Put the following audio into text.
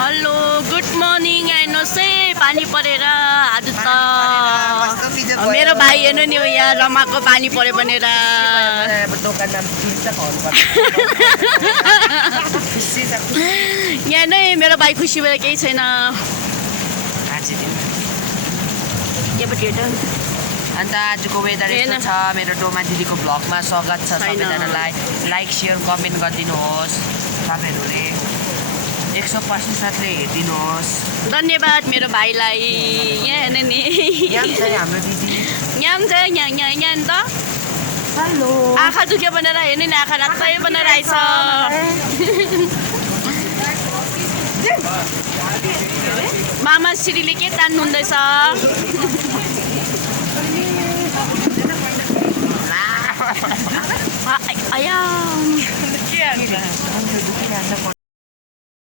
hello good morning हेर्नुहोस् है पानी परेर आज त मेरो भाइ हेर्नु नि यहाँ रमाको पानी पर्यो भनेर यहाँ नै मेरो भाइ खुसी भएर केही छैन अन्त आजको वेदर यस्तो छ मेरो डोमा दिदीको भ्लगमा स्वागत छ सबैजनालाई लाइक सेयर कमेन्ट गरिदिनुहोस् तपाईँहरूले 100% साथले हेरिदिनुहोस् धन्यवाद मेरो भाइलाई यहाँ हेर्नु नि हाम्रो दिदी यहाँ छ यहाँ त हेलो आँखा दुख्यो भनेर हेर्नु नि आँखा रातै बनाएर आइछ मामा श्रीले के तान्नु हुँदैछ आया